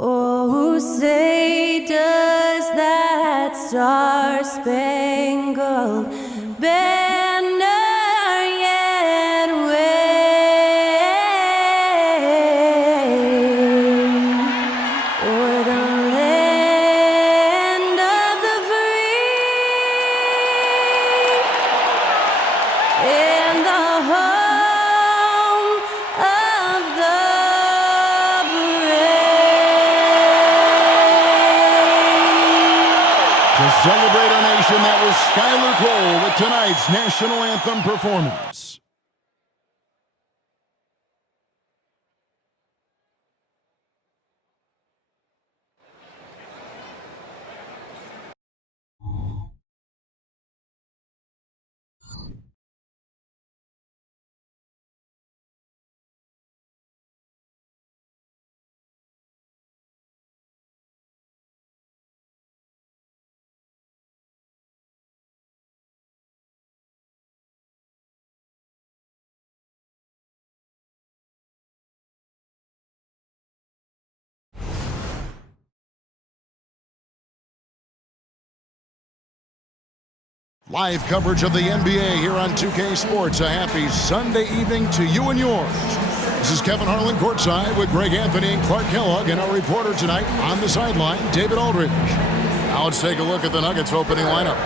Oh, say does that star-spangled banner yet wave o'er the land of the free and the home of the To celebrate our nation, that was Skylar Cole with tonight's national anthem performance. Live coverage of the NBA here on 2K Sports. A happy Sunday evening to you and yours. This is Kevin Harlan courtside with Greg Anthony and Clark Kellogg, and our reporter tonight on the sideline, David Aldridge. Now let's take a look at the Nuggets opening lineup.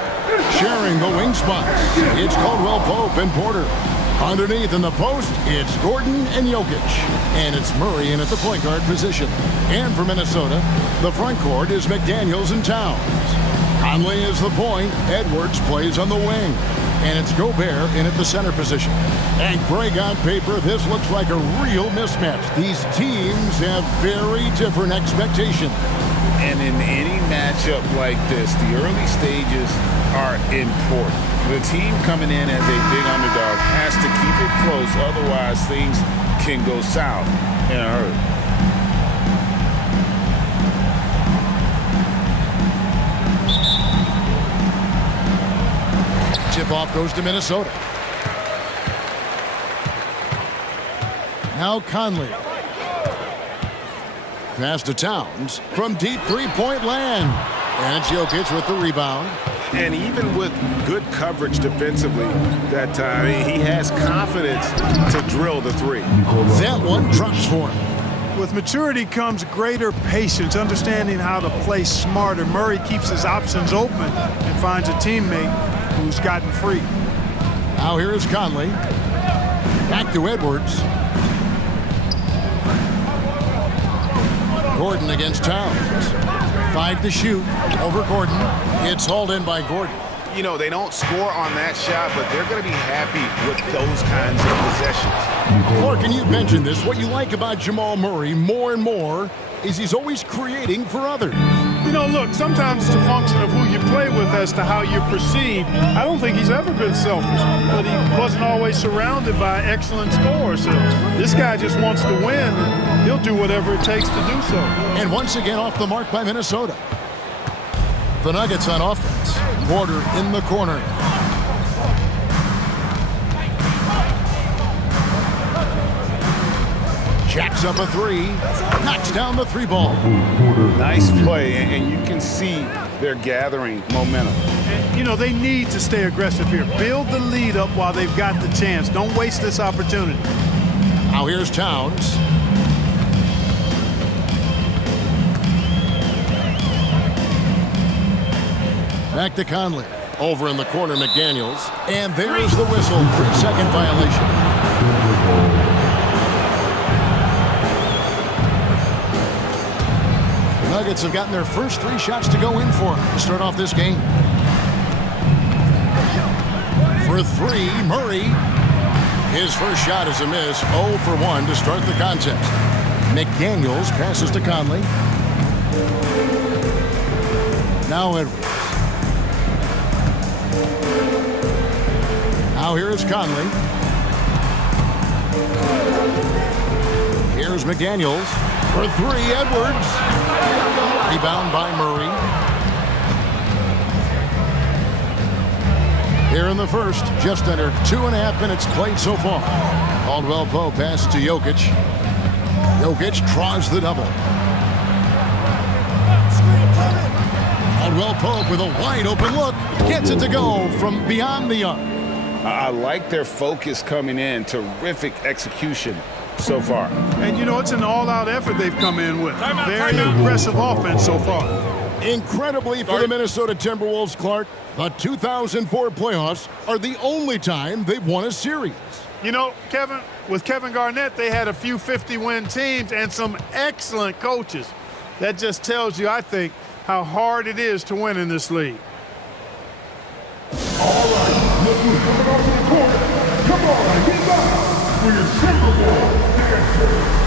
Sharing the wing spots, it's Caldwell Pope and Porter. Underneath in the post, it's Gordon and Jokic. And it's Murray in at the point guard position. And for Minnesota, the front court is McDaniels and Towns. Conley is the point. Edwards plays on the wing. And it's Gobert in at the center position. And Greg, on paper, this looks like a real mismatch. These teams have very different expectations. And in any matchup like this, the early stages are important. The team coming in as a big underdog has to keep it close, otherwise things can go south in a hurry. Tip-off goes to Minnesota. Now Conley. Pass to Towns from deep three-point land. And it's Jokic with the rebound. And even with good coverage defensively that time, he has confidence to drill the three. That one drops for him. With maturity comes greater patience, understanding how to play smarter. Murray keeps his options open and finds a teammate who's gotten free. Now here is Conley. Back to Edwards. Gordon against Towns. 5 to shoot over Gordon. It's hauled in by Gordon. You know, they don't score on that shot, but they're going to be happy with those kinds of possessions. Clark, and you've mentioned this, what you like about Jamal Murray more and more is he's always creating for others. You know, look, sometimes it's a function of who you play with as to how you're perceived. I don't think he's ever been selfish, but he wasn't always surrounded by excellent scorers. So this guy just wants to win, and he'll do whatever it takes to do so. And once again off the mark by Minnesota. The Nuggets on offense. Porter in the corner. Jacks up a three. Knocks down the three ball. Nice play, and you can see they're gathering momentum. And, you know, they need to stay aggressive here. Build the lead up while they've got the chance. Don't waste this opportunity. Now here's Towns. Back to Conley. Over in the corner, McDaniels. And there's the whistle. 3-second violation. The Nuggets have gotten their first 3 shots to go in for to start off this game. For 3, Murray. His first shot is a miss. 0 for 1 to start the contest. McDaniels passes to Conley. Now Edwards. Now here is Conley. Here's McDaniels for three. Edwards. Rebound by Murray. Here in the first, just under 2.5 minutes played so far. Caldwell Pope passes to Jokic. Jokic draws the double. Caldwell Pope with a wide open look. Gets it to go from beyond the arc. I like their focus coming in. Terrific execution so far. And, you know, it's an all-out effort they've come in with. Very impressive offense so far. Incredibly for the Minnesota Timberwolves, Clark, the 2004 playoffs are the only time they've won a series. You know, Kevin, with Kevin Garnett, they had a few 50-win teams and some excellent coaches. That just tells you, I think, how hard it is to win in this league. All right, look who's coming onto the court. Come on, get back for your Timberwolves dancer.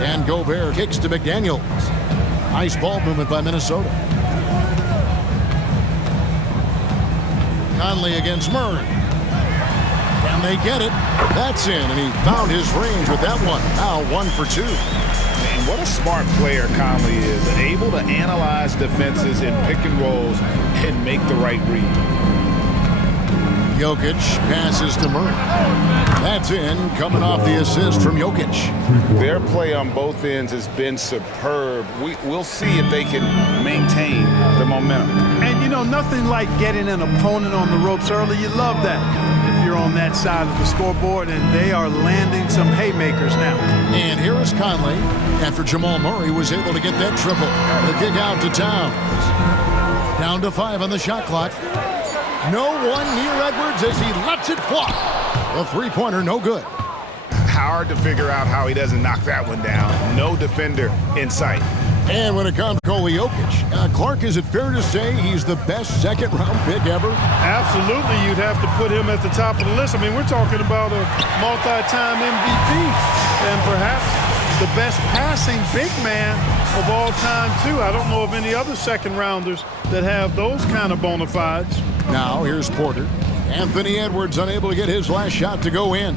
And Gobert kicks to McDaniels. Nice ball movement by Minnesota. Conley against Murray. Can they get it? That's in, and he found his range with that one. Now 1 for 2. Man, what a smart player Conley is. Able to analyze defenses in pick and rolls and make the right read. Jokic passes to Murray. That's in, coming off the assist from Jokic. Their play on both ends has been superb. We'll see if they can maintain the momentum. And, you know, nothing like getting an opponent on the ropes early. You love that if you're on that side of the scoreboard, and they are landing some haymakers now. And here is Conley after Jamal Murray was able to get that triple. The kick out to Towns. Down to 5 on the shot clock. No one near Edwards as he lets it fly. A three-pointer, no good. Hard to figure out how he doesn't knock that one down. No defender in sight. And when it comes to Jokic, Clark, is it fair to say he's the best second-round pick ever? Absolutely, you'd have to put him at the top of the list. I mean, we're talking about a multi-time MVP and perhaps the best passing big man of all time, too. I don't know of any other second-rounders that have those kind of bona fides. Now, here's Porter. Anthony Edwards unable to get his last shot to go in.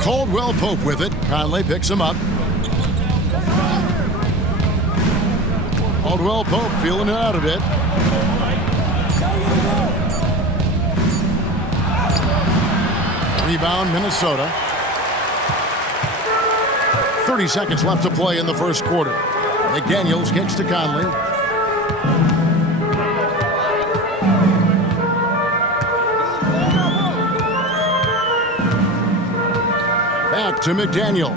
Caldwell Pope with it. Conley picks him up. Caldwell Pope feeling it out a bit. Rebound, Minnesota. 30 seconds left to play in the first quarter. McDaniels kicks to Conley. Back to McDaniels.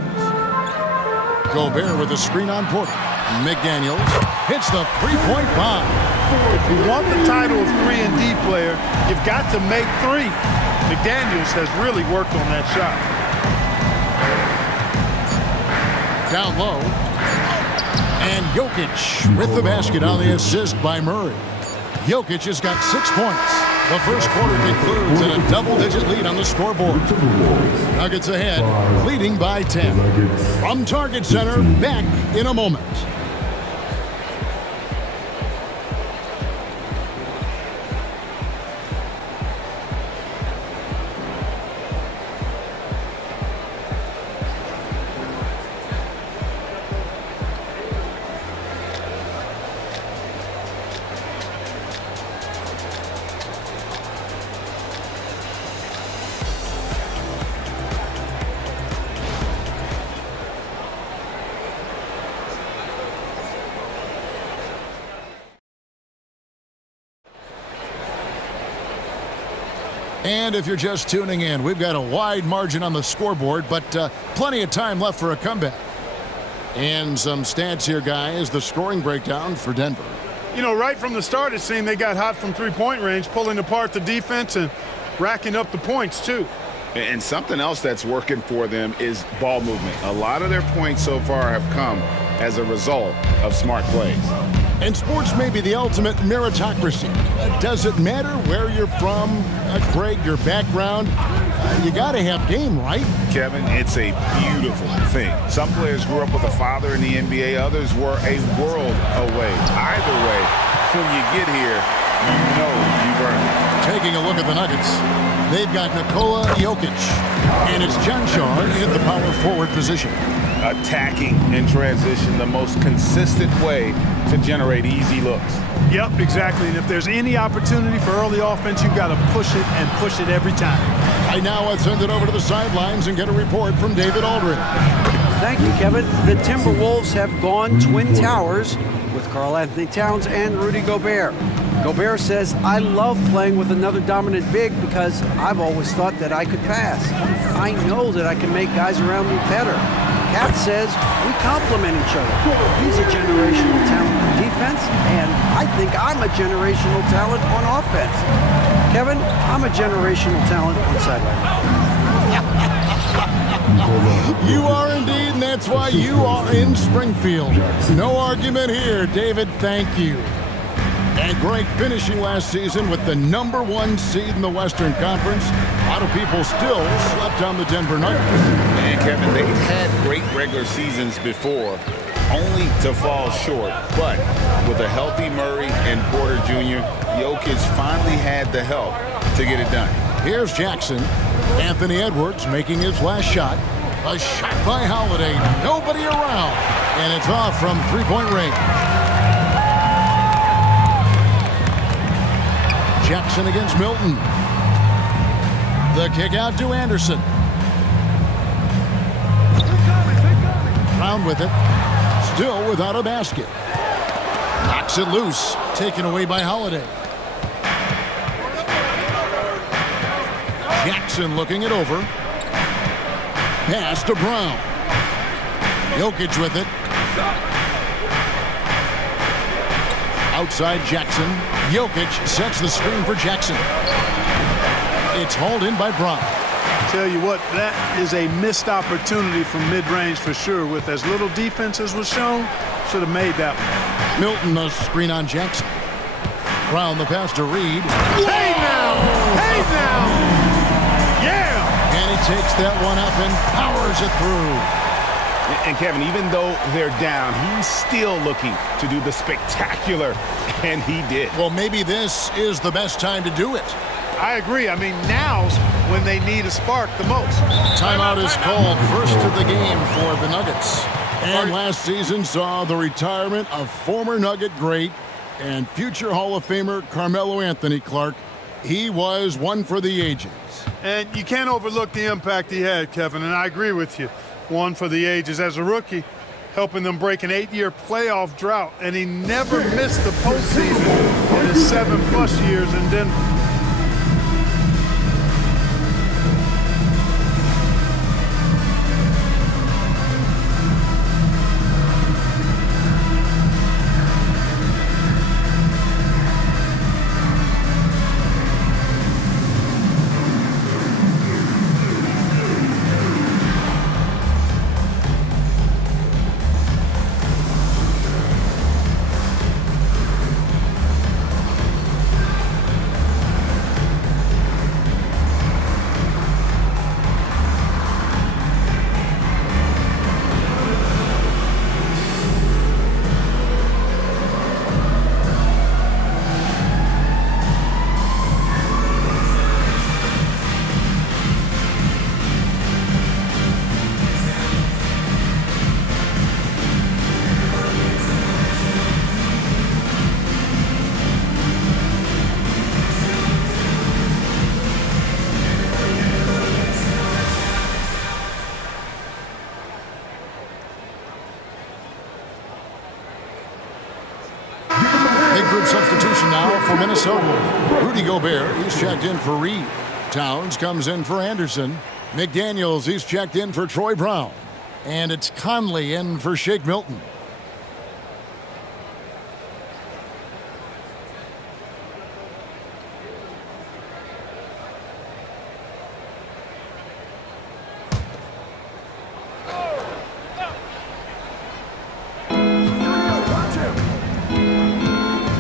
Gobert with a screen on Porter. McDaniels hits the three-point bomb. If you want the title of 3-and-D player, you've got to make three. McDaniels has really worked on that shot. Down low. And Jokic with the basket on the assist by Murray. Jokic has got 6 points. The first quarter concludes in a double-digit lead on the scoreboard. Nuggets ahead, leading by 10. From Target Center, back in a moment. And if you're just tuning in, we've got a wide margin on the scoreboard, but plenty of time left for a comeback. And some stats here, guys. The scoring breakdown for Denver. You know, right from the start, it seemed they got hot from three-point range, pulling apart the defense and racking up the points, too. And something else that's working for them is ball movement. A lot of their points so far have come as a result of smart plays. And sports may be the ultimate meritocracy. Does it matter where you're from, Greg, your background? You got to have game, right? Kevin, it's a beautiful thing. Some players grew up with a father in the NBA. Others were a world away. Either way, when you get here, you know you've earned it. Taking a look at the Nuggets, they've got Nikola Jokic, and it's John Shaw in the power forward position. Attacking in transition, the most consistent way to generate easy looks. Yep, exactly. And if there's any opportunity for early offense, you've got to push it and push it every time. Right now, let's send it over to the sidelines and get a report from David Aldridge. Thank you, Kevin. The Timberwolves have gone Twin Towers with Karl Anthony Towns and Rudy Gobert. Gobert says, I love playing with another dominant big because I've always thought that I could pass. I know that I can make guys around me better. Cat says we complement each other. He's a generational talent on defense, and I think I'm a generational talent on offense. Kevin, I'm a generational talent on sideline. You are indeed, and that's why you are in Springfield. No argument here, David. Thank you. And Greg finishing last season with the #1 seed in the Western Conference. A lot of people still slept on the Denver Nuggets. And Kevin, they've had great regular seasons before, only to fall short. But with a healthy Murray and Porter Jr., Jokic finally had the help to get it done. Here's Jackson. Anthony Edwards making his last shot. A shot by Holiday. Nobody around. And it's off from three-point range. Jackson against Milton. The kick out to Anderson. Brown with it. Still without a basket. Knocks it loose. Taken away by Holiday. Jackson looking it over. Pass to Brown. Jokic with it. Outside Jackson. Jokic sets the screen for Jackson. It's hauled in by Brown. Tell you what, that is a missed opportunity from mid-range for sure. With as little defense as was shown, should have made that one. Milton a screen on Jackson. Brown the pass to Reed. Hey now! Hey now! Yeah! And he takes that one up and powers it through. And Kevin, even though they're down, he's still looking to do the spectacular, and he did. Well, maybe this is the best time to do it. I agree. I mean, now's when they need a spark the most. Timeout is called. First of the game for the Nuggets. And last season saw the retirement of former Nugget great and future Hall of Famer Carmelo Anthony Clark. He was one for the ages. And you can't overlook the impact he had, Kevin, and I agree with you. One for the ages. As a rookie, helping them break an 8-year playoff drought, and he never missed the postseason in his 7+ years in Denver. Now for Minnesota, Rudy Gobert, he's checked in for Reed. Towns comes in for Anderson. McDaniels, he's checked in for Troy Brown. And it's Conley in for Shake Milton.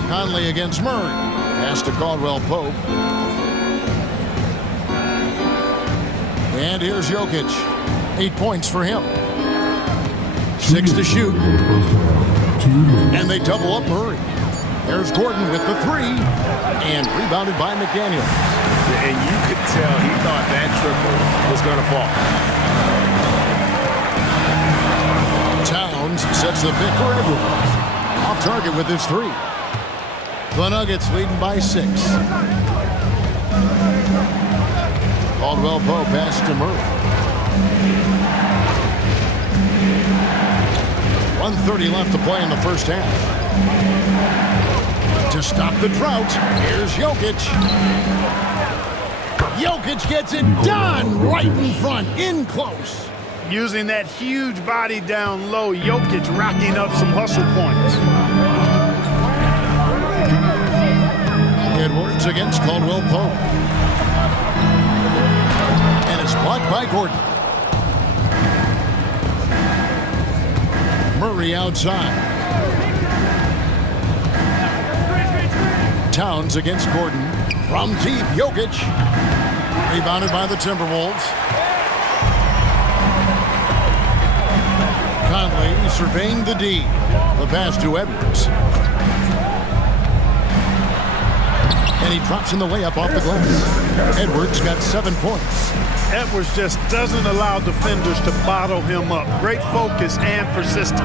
Conley against Murray. Pass to Caldwell Pope. And here's Jokic. 8 points for him. 6 to shoot. And they double up Murray. There's Gordon with the 3. And rebounded by McDaniel. And you could tell he thought that triple was going to fall. Towns sets the pick for Edwards. Off target with his 3. The Nuggets leading by 6. Caldwell Pope pass to Murray. 1:30 left to play in the first half. To stop the drought, here's Jokic. Jokic gets it done right in front, in close. Using that huge body down low, Jokic racking up some hustle points. Edwards against Caldwell Pope. And it's blocked by Gordon. Murray outside. Towns against Gordon. From deep, Jokic. Rebounded by the Timberwolves. Conley surveying the D. The pass to Edwards. And he drops in the layup off the glass. Edwards got 7 points. Edwards just doesn't allow defenders to bottle him up. Great focus and persistence.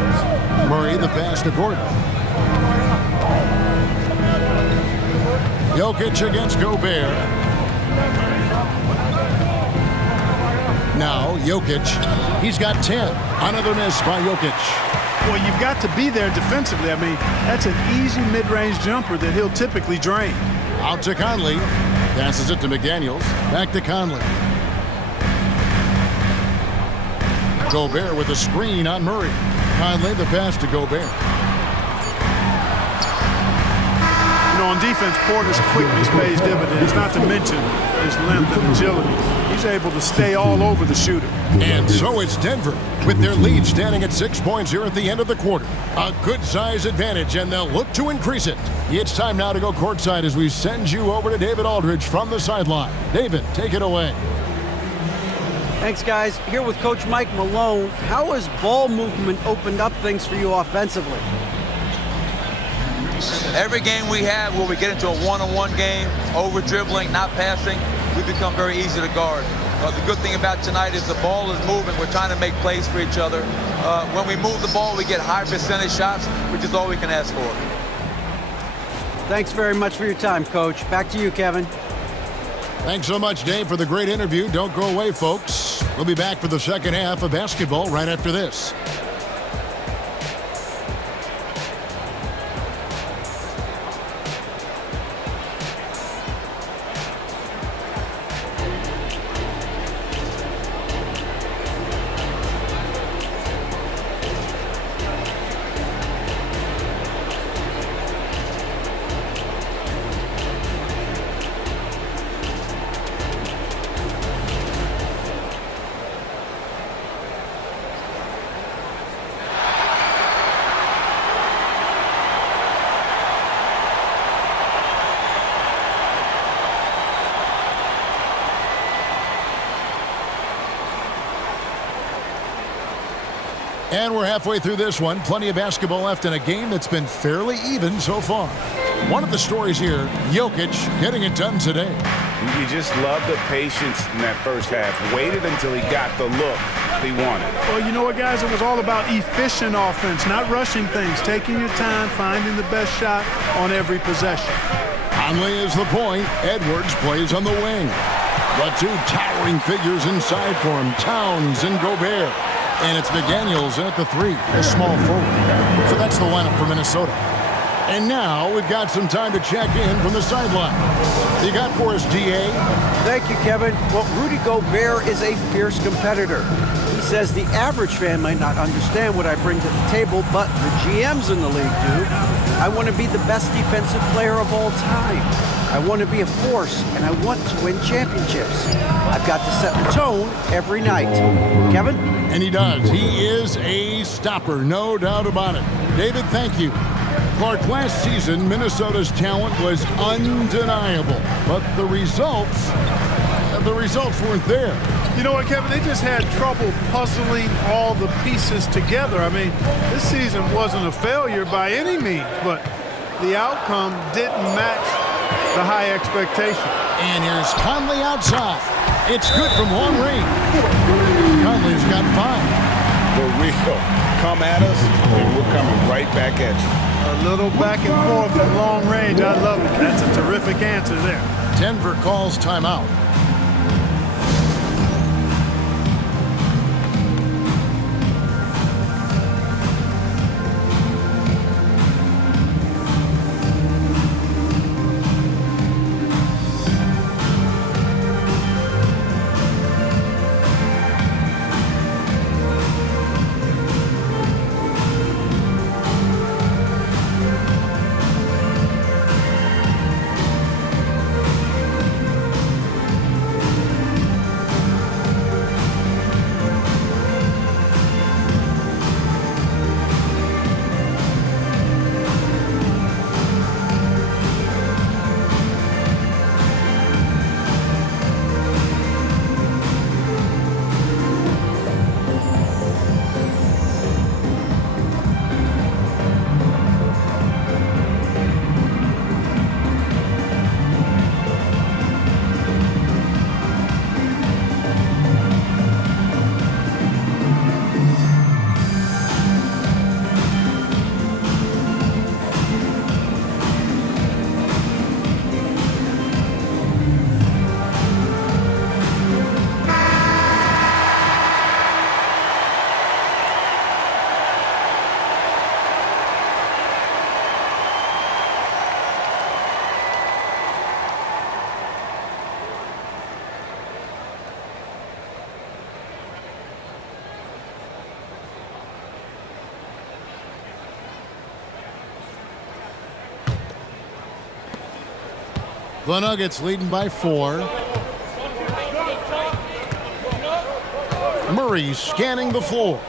Murray the pass to Gordon. Jokic against Gobert. Now Jokic, he's got 10. Another miss by Jokic. Well, you've got to be there defensively. I mean, that's an easy mid-range jumper that he'll typically drain. Out to Conley. Passes it to McDaniels. Back to Conley. Gobert with a screen on Murray. Conley the pass to Gobert. You know, on defense, Porter's quickness pays dividends, not to mention his length and agility. He's able to stay all over the shooter. And so it's Denver with their lead standing at 6 points here at the end of the quarter. A good size advantage, and they'll look to increase it. It's time now to go courtside as we send you over to David Aldridge from the sideline. David, take it away. Thanks, guys. Here with Coach Mike Malone. How has ball movement opened up things for you offensively? Every game we have where we get into a one-on-one game, over-dribbling, not passing, we become very easy to guard. The good thing about tonight is the ball is moving. We're trying to make plays for each other. When we move the ball, we get high percentage shots, which is all we can ask for. Thanks very much for your time, Coach. Back to you, Kevin. Thanks so much, Dave, for the great interview. Don't go away, folks. We'll be back for the second half of basketball right after this. And we're halfway through this one. Plenty of basketball left in a game that's been fairly even so far. One of the stories here, Jokic getting it done today. You just love the patience in that first half. Waited until he got the look he wanted. Well, you know what, guys? It was all about efficient offense, not rushing things, taking your time, finding the best shot on every possession. Conley is the point. Edwards plays on the wing. The two towering figures inside for him, Towns and Gobert. And it's McDaniels in at the 3, a small forward. So that's the lineup for Minnesota. And now we've got some time to check in from the sideline. You got for us, DA? Thank you, Kevin. Well, Rudy Gobert is a fierce competitor. He says the average fan might not understand what I bring to the table, but the GMs in the league do. I want to be the best defensive player of all time. I want to be a force, and I want to win championships. I've got to set the tone every night. Kevin? And he does. He is a stopper, no doubt about it. David, thank you. Clark, last season, Minnesota's talent was undeniable, but the results weren't there. You know what, Kevin? They just had trouble puzzling all the pieces together. I mean, this season wasn't a failure by any means, but the outcome didn't match the high expectation. And here's Conley outside. It's good from long range. Conley's got 5. The real come at us, and we're coming right back at you. A little back and forth from long range. I love it. That's a terrific answer there. Denver calls timeout. The Nuggets leading by 4. Murray scanning the floor.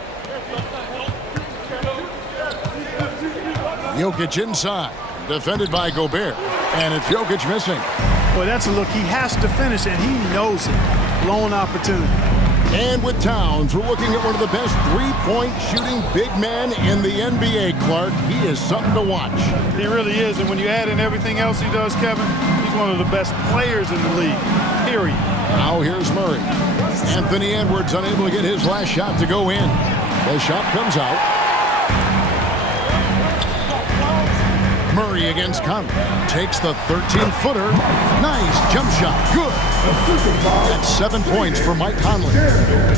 Jokic inside, defended by Gobert, and it's Jokic missing. Boy, that's a look he has to finish, and he knows it. Blown opportunity. And with Towns, we're looking at one of the best three-point shooting big men in the NBA, Clark. He is something to watch. He really is, and when you add in everything else he does, Kevin, he's one of the best players in the league, period. Now here's Murray. Anthony Edwards unable to get his last shot to go in. The shot comes out. Murray against Conley. Takes the 13-footer. Nice jump shot. Good. That's 7 points for Mike Conley.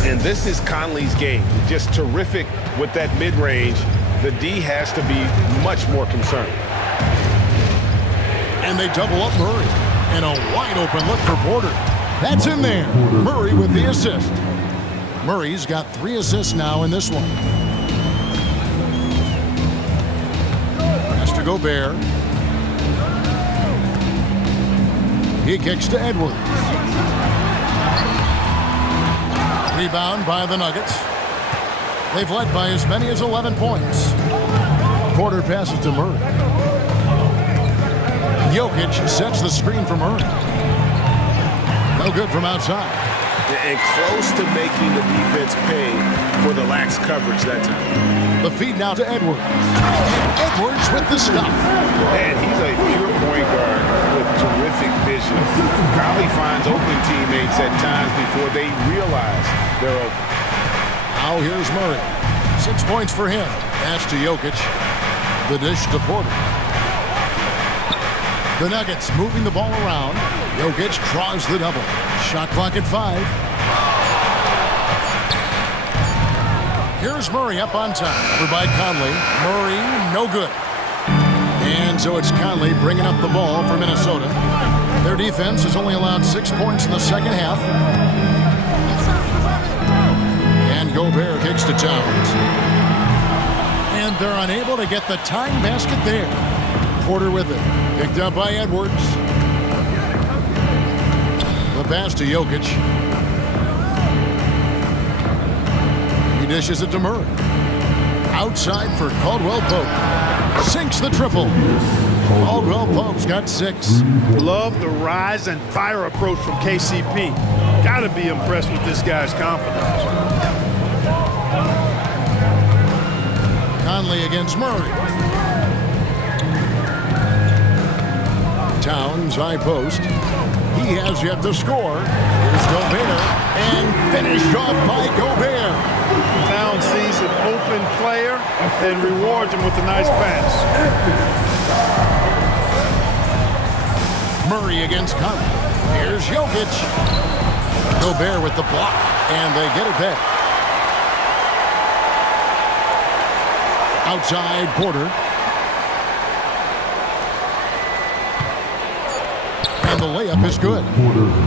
And this is Conley's game. Just terrific with that mid-range. The D has to be much more concerned. And they double up Murray. And a wide-open look for Porter. That's in there. Murray with the assist. Murray's got 3 assists now in this one. Pass to Gobert. He kicks to Edwards. Rebound by the Nuggets. They've led by as many as 11 points. Porter passes to Murray. Jokic sets the screen for Murray. No good from outside. And close to making the defense pay for the lax coverage that time. The feed now to Edwards. Edwards with the stuff. Man, he's a pure point guard with terrific vision. Conley finds open teammates at times before they realize they're open. Now here's Murray. 6 points for him. Pass to Jokic. The dish to Porter. The Nuggets moving the ball around. Jokic draws the double. Shot clock at 5. Here's Murray up on top. Over by Conley. Murray, no good. And so it's Conley bringing up the ball for Minnesota. Their defense has only allowed 6 points in the second half. And Gobert kicks to Towns. And they're unable to get the tying basket there. Porter with it. Picked up by Edwards. The pass to Jokic. He dishes it to Murray. Outside for Caldwell Pope. Sinks the triple. Caldwell Pope's got 6. Love the rise and fire approach from KCP. Got to be impressed with this guy's confidence. Conley against Murray. Towns high post. He has yet to score. Here's Gobert and finished off by Gobert. Towns sees an open player and rewards him with a nice pass. Murray against Conley. Here's Jokic. Gobert with the block, and they get it back. Outside Porter. And the layup is good.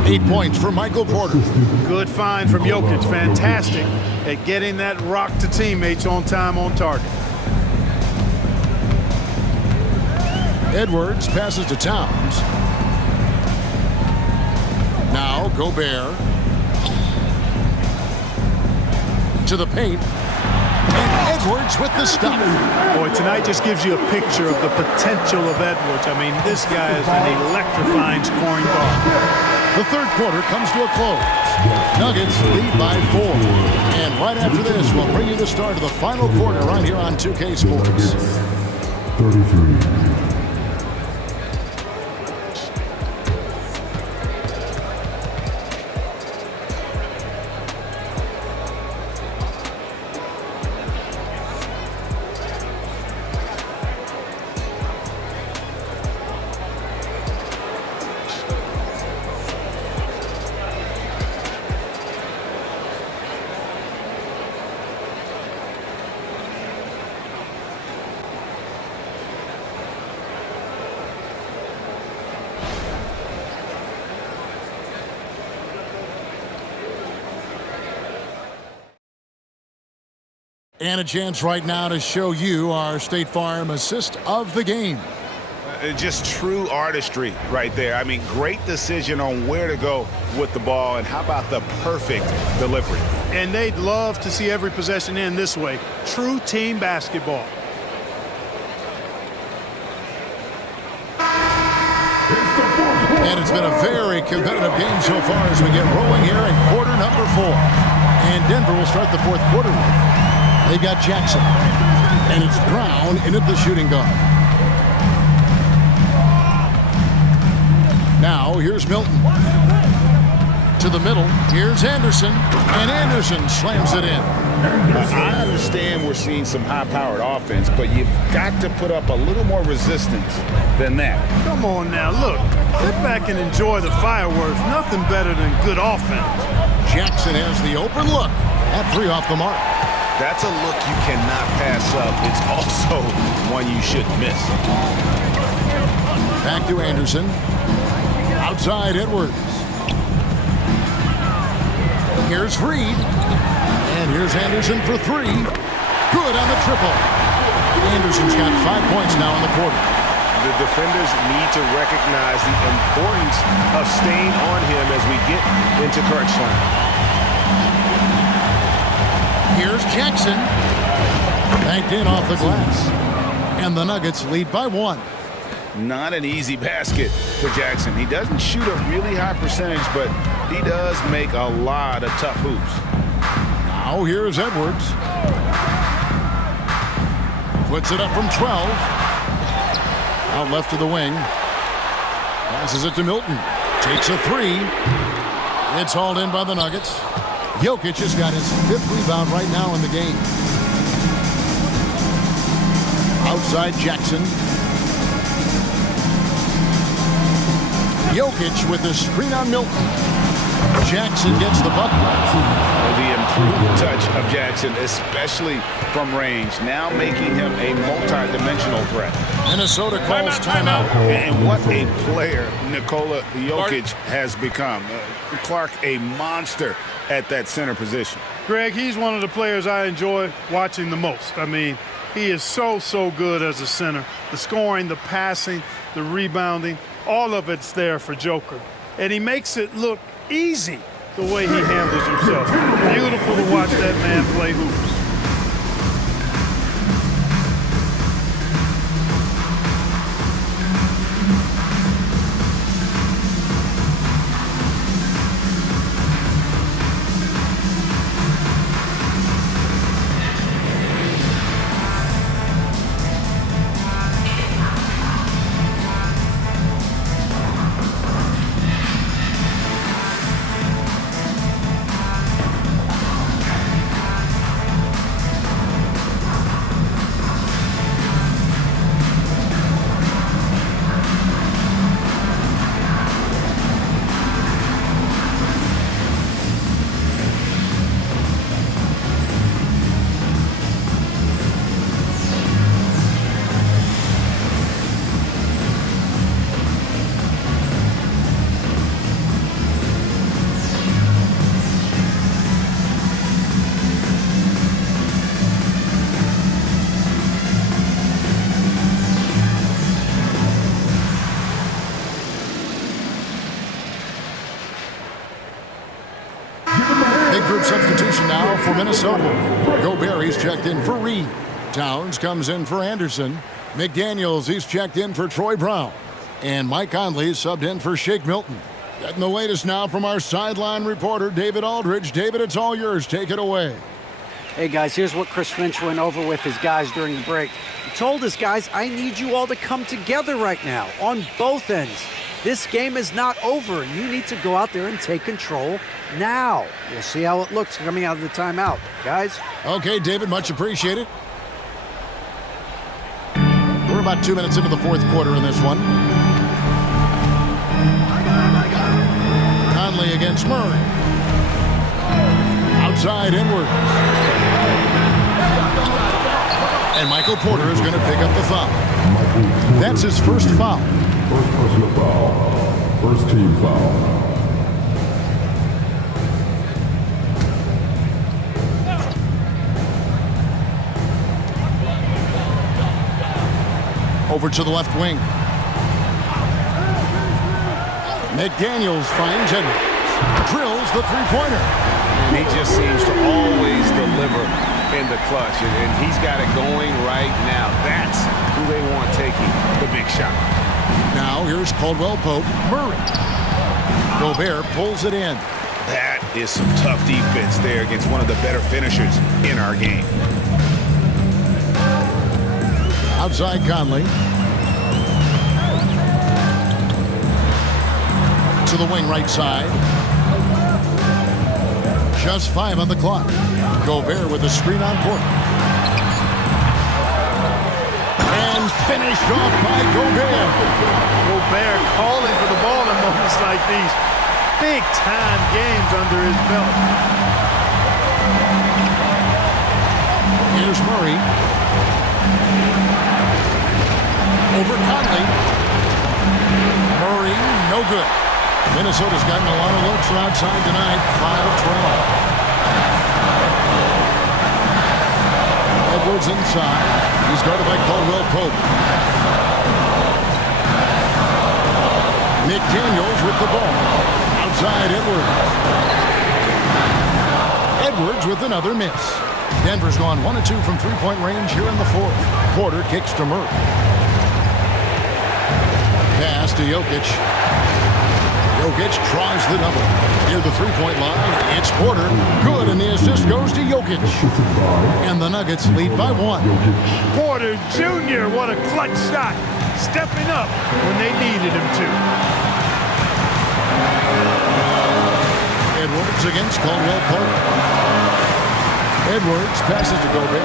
8 points for Michael Porter. Good find from Jokic. Fantastic at getting that rock to teammates on time, on target. Edwards passes to Towns. Now Gobert. To the paint. And Edwards with the stop. Boy, tonight just gives you a picture of the potential of Edwards. I mean, this guy is an electrifying scoring guard. The third quarter comes to a close. Nuggets lead by 4. And right after this, we'll bring you the start of the final quarter right here on 2K Sports. 33. And a chance right now to show you our State Farm assist of the game. Just true artistry right there. I mean, great decision on where to go with the ball, and how about the perfect delivery? And they'd love to see every possession end this way. True team basketball. And it's been a very competitive game so far as we get rolling here in quarter number 4. And Denver will start the fourth quarter with. They've got Jackson. And it's Brown in at the shooting guard. Now, here's Milton. To the middle. Here's Anderson. And Anderson slams it in. I understand we're seeing some high-powered offense, but you've got to put up a little more resistance than that. Come on now, look. Sit back and enjoy the fireworks. Nothing better than good offense. Jackson has the open look. That 3 off the mark. That's a look you cannot pass up. It's also one you shouldn't miss. Back to Anderson. Outside Edwards. Here's Reed. And here's Anderson for 3. Good on the triple. Anderson's got 5 points now in the quarter. The defenders need to recognize the importance of staying on him as we get into crunch time. Here's Jackson. Banked in off the glass. And the Nuggets lead by 1. Not an easy basket for Jackson. He doesn't shoot a really high percentage, but he does make a lot of tough hoops. Now here's Edwards. Puts it up from 12. Out left to the wing. Passes it to Milton. Takes a 3. It's hauled in by the Nuggets. Jokic has got his 5th rebound right now in the game. Outside Jackson. Jokic with the screen on Milton. Jackson gets the bucket. The smooth touch of Jackson, especially from range, now making him a multi-dimensional threat. Minnesota calls timeout. And what a player Nikola Jokic has become. Clark, a monster at that center position. Greg, he's one of the players I enjoy watching the most. I mean, he is so good as a center. The scoring, the passing, the rebounding, all of it's there for Joker. And he makes it look easy the way he handles himself. Beautiful to watch that man play hoops. Group substitution now for Minnesota. Gobert, he's checked in for Reed. Towns comes in for Anderson. McDaniels, he's checked in for Troy Brown. And Mike Conley subbed in for Shake Milton. Getting the latest now from our sideline reporter, David Aldridge. David, it's all yours. Take it away. Hey, guys, here's what Chris Finch went over with his guys during the break. He told his guys, I need you all to come together right now on both ends. This game is not over, and you need to go out there and take control now. We'll see how it looks coming out of the timeout. Guys? Okay, David, much appreciated. We're about 2 minutes into the fourth quarter in this one. Conley against Murray. Outside Edwards. And Michael Porter is going to pick up the foul. That's his first foul. First personal foul. First team foul. Over to the left wing. McDaniels finds Edwards. Drills the three-pointer. And he just seems to always deliver in the clutch. And he's got it going right now. That's who they want taking the big shot. Now here's Caldwell Pope. Murray. Gobert pulls it in. That is some tough defense there against one of the better finishers in our game. Outside Conley. To the wing right side. Just 5 on the clock. Gobert with the screen on Porter. And finished off by Gobert. Gobert calling for the ball in moments like these. Big-time games under his belt. Here's Murray. Over Conley. Murray, no good. Minnesota's gotten a lot of looks from outside tonight. 5 of 12. Edwards inside. He's guarded by Caldwell Pope. McDaniels with the ball. Outside Edwards. Edwards with another miss. Denver's gone 1 of 2 from three-point range here in the fourth. Porter kicks to Murray. Pass to Jokic. Jokic tries the double. Near the three-point line, it's Porter. Good, and the assist goes to Jokic. And the Nuggets lead by 1. Porter Jr., what a clutch shot. Stepping up when they needed him to. Edwards against Caldwell Pope. Edwards passes to Gobert.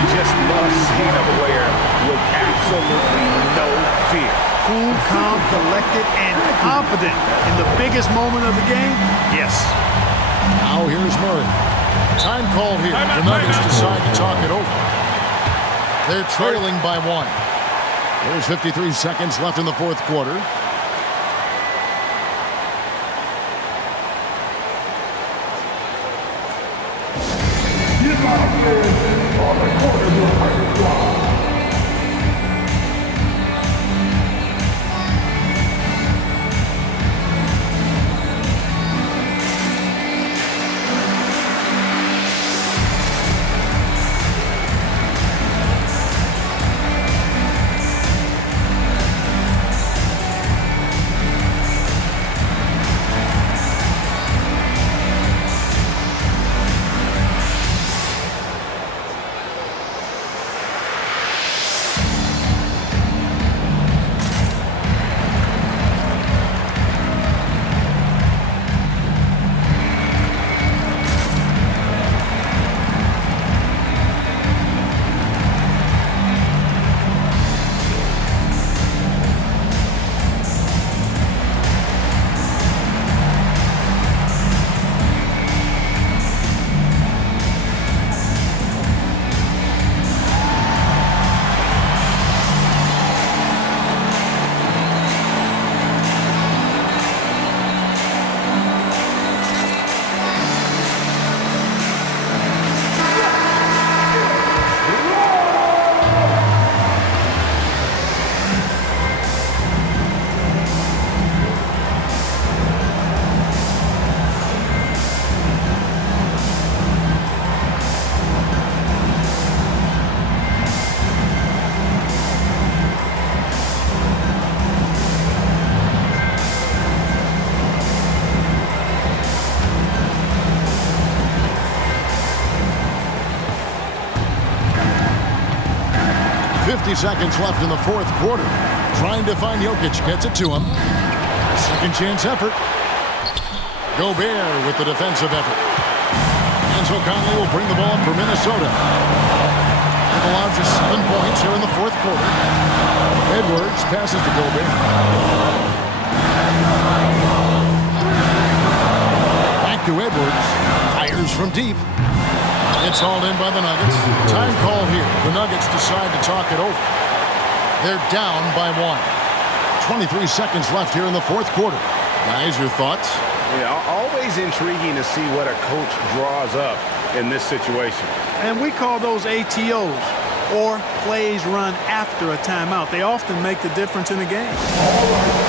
You just love seeing a player with absolutely no fear. Cool, calm, collected, and confident in the biggest moment of the game? Yes. Now here's Murray. Time called here. The Nuggets decide to talk it over. They're trailing by 1. There's 53 seconds left in the fourth quarter. Seconds left in the fourth quarter. Trying to find Jokic. Gets it to him. Second chance effort. Gobert with the defensive effort. Enzo Conley will bring the ball up for Minnesota. They've allowed just 7 points here in the fourth quarter. Edwards passes to Gobert. Back to Edwards. Fires from deep. It's hauled in by the Nuggets. Time called here. The Nuggets decide to talk it over. They're down by 1. 23 seconds left here in the fourth quarter. Guys, your thoughts? Yeah, always intriguing to see what a coach draws up in this situation. And we call those ATOs, or plays run after a timeout. They often make the difference in a game. All right,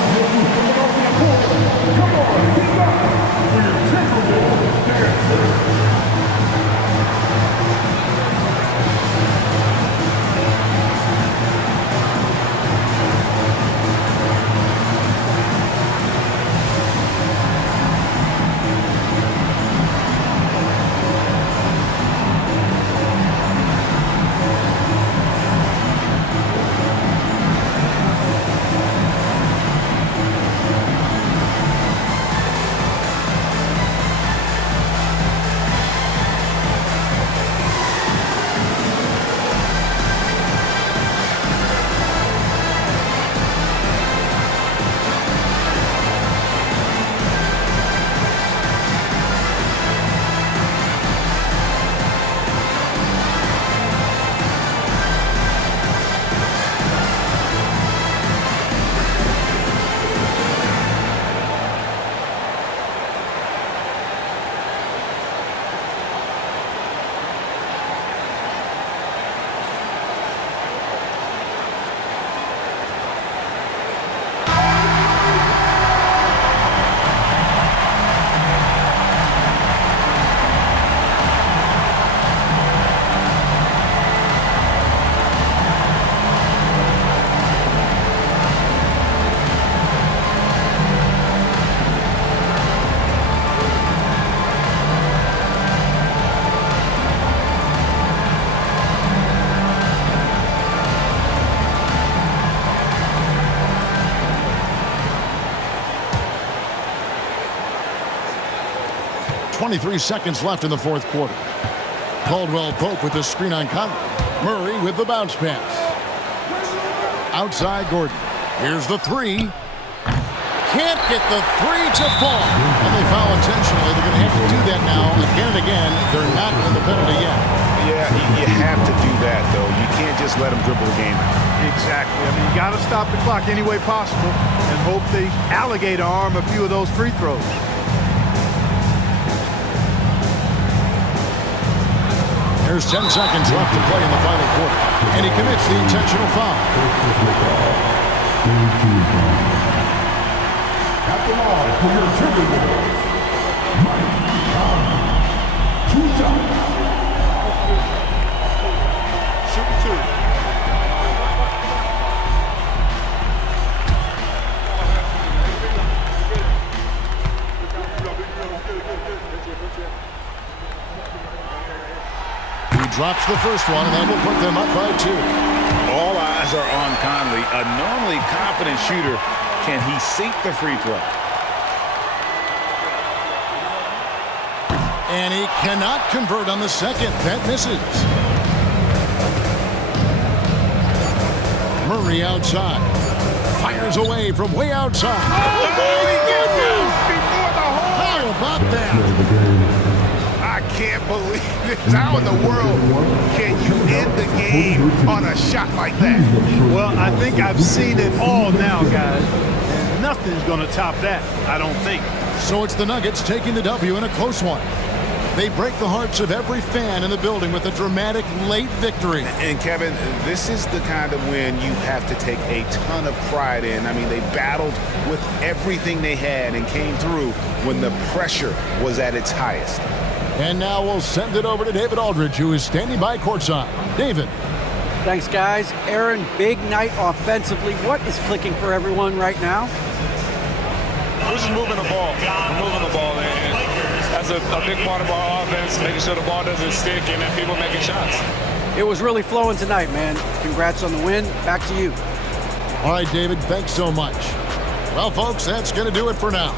come on, get back for your Timberwolves dancer. .23 seconds left in the fourth quarter. Caldwell Pope with the screen on Conley. Murray with the bounce pass. Outside Gordon. Here's the three. can't get the three to fall. And they foul intentionally. They're going to have to do that now again and again. They're not in the penalty yet. Yeah, you have to do that, though. You can't just let them dribble the game out. Exactly. I mean, you got to stop the clock any way possible and hope they alligator arm a few of those free throws. There's 10 seconds left to play in the final quarter. And he commits the intentional foul. At the line for your Timberwolves, Mike Conley. 2 shots. Shoot 2. Drops the first one, and that will put them up by 2. All eyes are on Conley, a normally confident shooter. Can he sink the free throw? And he cannot convert on the second. That misses. Murray outside. Fires away from way outside. Oh, he gets it before the hole. How about that? I can't believe this. How in the world can you end the game on a shot like that? Well, I think I've seen it all now, guys. And nothing's going to top that, I don't think. So it's the Nuggets taking the W in a close one. They break the hearts of every fan in the building with a dramatic late victory. And Kevin, this is the kind of win you have to take a ton of pride in. I mean, they battled with everything they had and came through when the pressure was at its highest. And now we'll send it over to David Aldridge, who is standing by courtside. David. Thanks, guys. Aaron, big night offensively. What is clicking for everyone right now? We're just moving the ball. We're moving the ball, and that's a big part of our offense, making sure the ball doesn't stick and then people making shots. It was really flowing tonight, man. Congrats on the win. Back to you. All right, David, thanks so much. Well, folks, that's going to do it for now.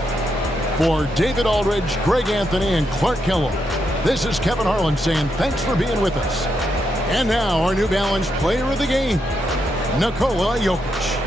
For David Aldridge, Greg Anthony, and Clark Kellogg, this is Kevin Harlan saying thanks for being with us. And now our New Balance player of the game, Nikola Jokic.